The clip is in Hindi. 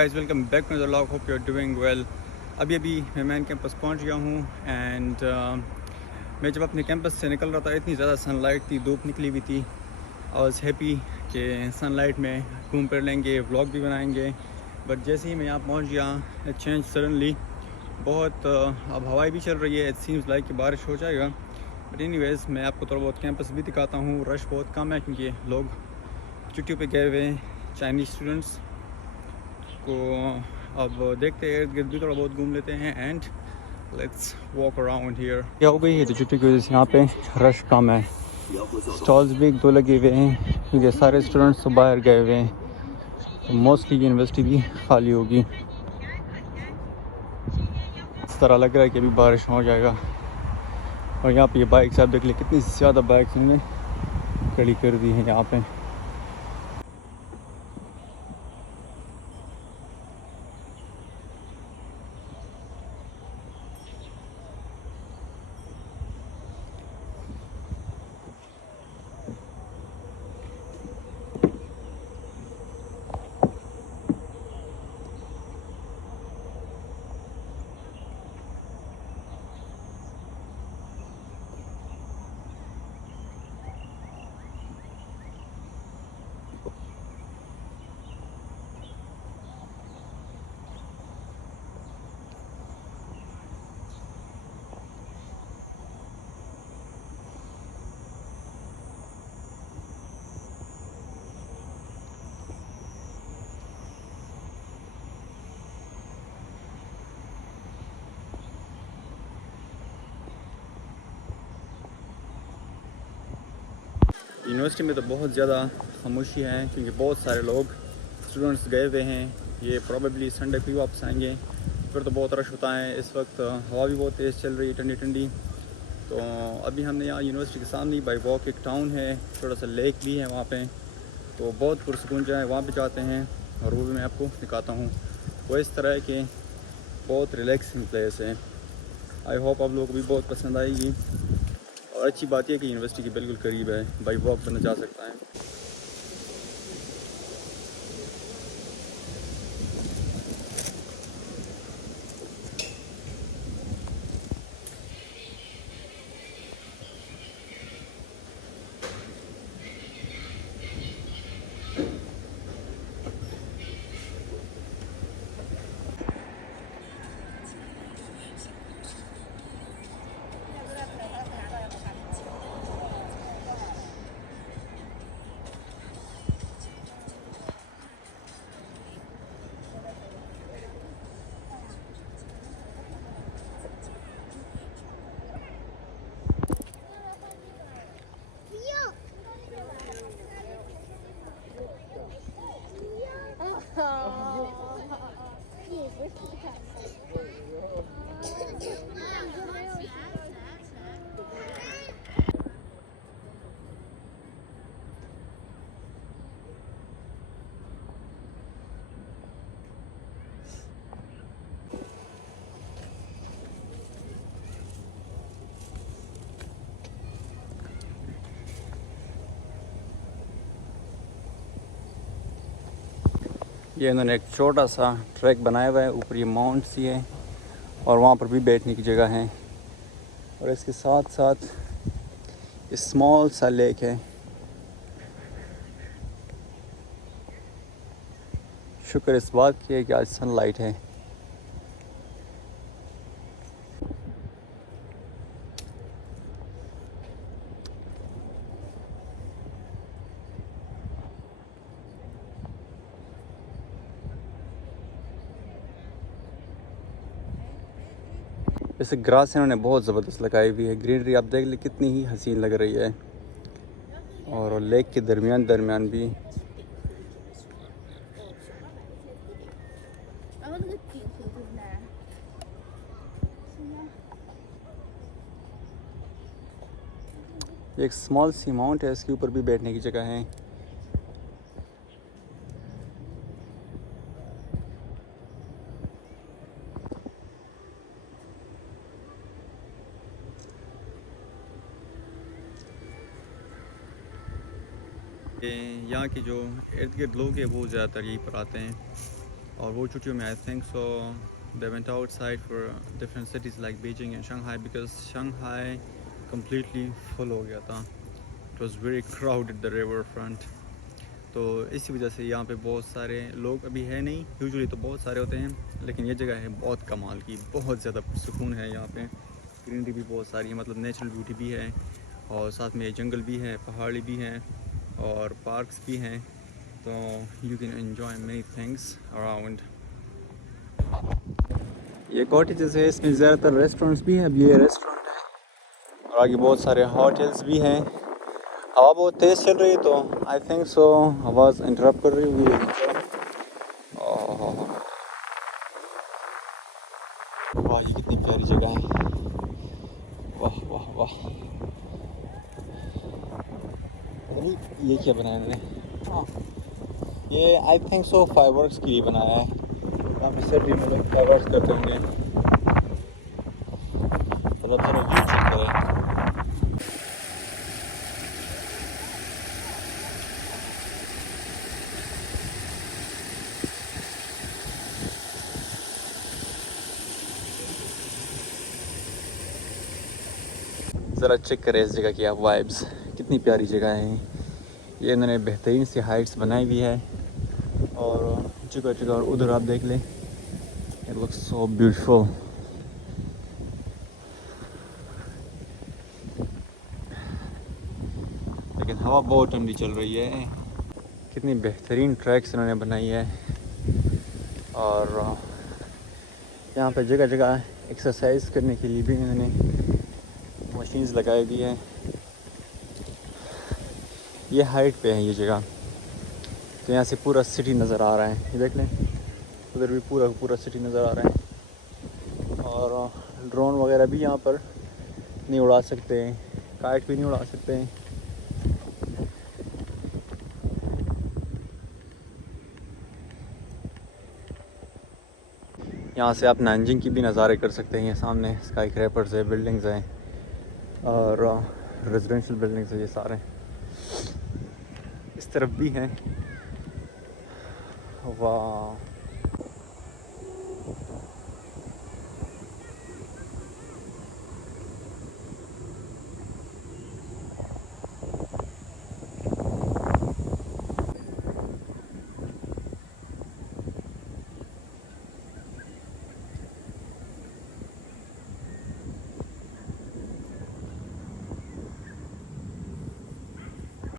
Guys welcome back to the vlog. Hope you are doing well. अभी मैं मेन कैंपस पहुंच गया हूं एंड मैं जब अपने कैंपस से निकल रहा था इतनी ज़्यादा सनलाइट थी, धूप निकली हुई थी। आई वाज हैप्पी कि सनलाइट में घूम फिर लेंगे, व्लॉग भी बनाएंगे। बट जैसे ही मैं यहाँ पहुंच गया इट चेंज सडनली। बहुत अब हवाएं भी चल रही है, इट सीम्स लाइक कि बारिश हो जाएगा। बट एनीवेज़ मैं आपको थोड़ा बहुत कैंपस भी दिखाता हूँ। रश बहुत कम है क्योंकि लोग छुट्टियों पे गए हुए हैं, चाइनीज़ स्टूडेंट्स को। अब देखते हैं, इर्द गिर्द भी थोड़ा बहुत घूम लेते हैं and let's walk around here. क्या हो गई है तो छुट्टी की वजह से यहाँ पे रश कम है। स्टॉल्स भी एक दो लगे हुए हैं क्योंकि सारे स्टूडेंट्स तो बाहर गए हुए हैं, तो मोस्टली यूनिवर्सिटी भी खाली होगी। इस तरह लग रहा है कि अभी बारिश हो जाएगा। और यहाँ पे ये बाइक्स आप देख ले, कितनी ज़्यादा बाइक्स इन्होंने खड़ी कर दी हैं यहाँ पे। यूनिवर्सिटी में तो बहुत ज़्यादा खामोशी है क्योंकि बहुत सारे लोग स्टूडेंट्स गए हुए हैं। ये प्रॉबेबली संडे को ही वापस आएंगे, फिर तो बहुत रश होता है। इस वक्त हवा भी बहुत तेज़ चल रही है, ठंडी ठंडी। तो अभी हमने यहाँ यूनिवर्सिटी के सामने बाई वॉक एक टाउन है, थोड़ा सा लेक भी है वहाँ पे, तो बहुत पुरसकून जो है वहाँ पे जाते हैं और वो भी मैं आपको दिखाता हूँ। वो इस तरह है कि बहुत रिलैक्सिंग प्लेस है। आई होप आप लोगों को भी बहुत पसंद आएगी। और अच्छी बात यह है कि यूनिवर्सिटी के बिल्कुल करीब है, बाई वॉक बना जा सकता है। ये इन्होंने एक छोटा सा ट्रैक बनाया हुआ है, ऊपर ये माउंट सी है और वहाँ पर भी बैठने की जगह है। और इसके साथ साथ स्मॉल सा लेक है। शुक्र इस बात की है कि आज सनलाइट है। वैसे ग्रास इन्होंने बहुत ज़बरदस्त लगाई हुई है, ग्रीनरी आप देख ले कितनी ही हसीन लग रही है। और लेक के दरमियान भी एक स्मॉल सी माउंट है, इसके ऊपर भी बैठने की जगह है। यहाँ के जो इर्द गिर्द लोग हैं वो ज़्यादातर यहीं पर आते हैं। और वो छुट्टियों में I think so they went outside for different cities like Beijing and Shanghai, because Shanghai completely full हो गया था। It was very crowded the river front. तो इसी वजह से यहाँ पे बहुत सारे लोग अभी है नहीं। यूजुअली तो बहुत सारे होते हैं, लेकिन ये जगह है बहुत कमाल की, बहुत ज़्यादा सुकून है यहाँ पे। ग्रीनरी भी बहुत सारी है, मतलब नेचुरल ब्यूटी भी है, और साथ में जंगल भी है, पहाड़ी भी हैं, और पार्क्स भी हैं। तो you can enjoy many things around. ये कॉटेजेस है, इसमें ज़्यादातर रेस्टोरेंट्स भी हैं। अब ये रेस्टोरेंट है, और आगे बहुत सारे होटल्स भी हैं। हवा बहुत तेज़ चल रही है, तो आई थिंक सो आवाज़ इंटरप्ट कर रही होगी। वाह, ये कितनी प्यारी जगह है। वाह वाह वाह। अरे ये क्या बनाया इन्होंने? हाँ, ये आई थिंक सो फाइरवर्क्स के लिए बनाया है। यहाँ पे सर्दी में लोग फाइरवर्क्स करते होंगे। मतलब ज़रा व्यू चेक करें। ज़रा चेक करें इस जगह की आप वाइब्स, कितनी प्यारी जगह है। ये इन्होंने बेहतरीन सी हाइट्स बनाई हुई है, और जगह जगह और उधर आप देख लें, इट लुक्स सो ब्यूटीफुल। लेकिन हवा बहुत ठंडी चल रही है। कितनी बेहतरीन ट्रैक्स इन्होंने बनाई है, और यहाँ पे जगह जगह एक्सरसाइज करने के लिए भी इन्होंने मशीन्स लगाई दी है। ये हाइट पे है ये जगह, तो यहाँ से पूरा सिटी नज़र आ रहा है। ये देख लें, उधर भी पूरा पूरा सिटी नज़र आ रहा है। और ड्रोन वगैरह भी यहाँ पर नहीं उड़ा सकते, काइट भी नहीं उड़ा सकते। यहाँ से आप नानजिंग की भी नज़ारे कर सकते हैं। ये सामने स्काई क्रैपर्स है, बिल्डिंग्स हैं, और रेजिडेंशियल बिल्डिंग्स है ये सारे। इस तरफ भी हैं। वाह,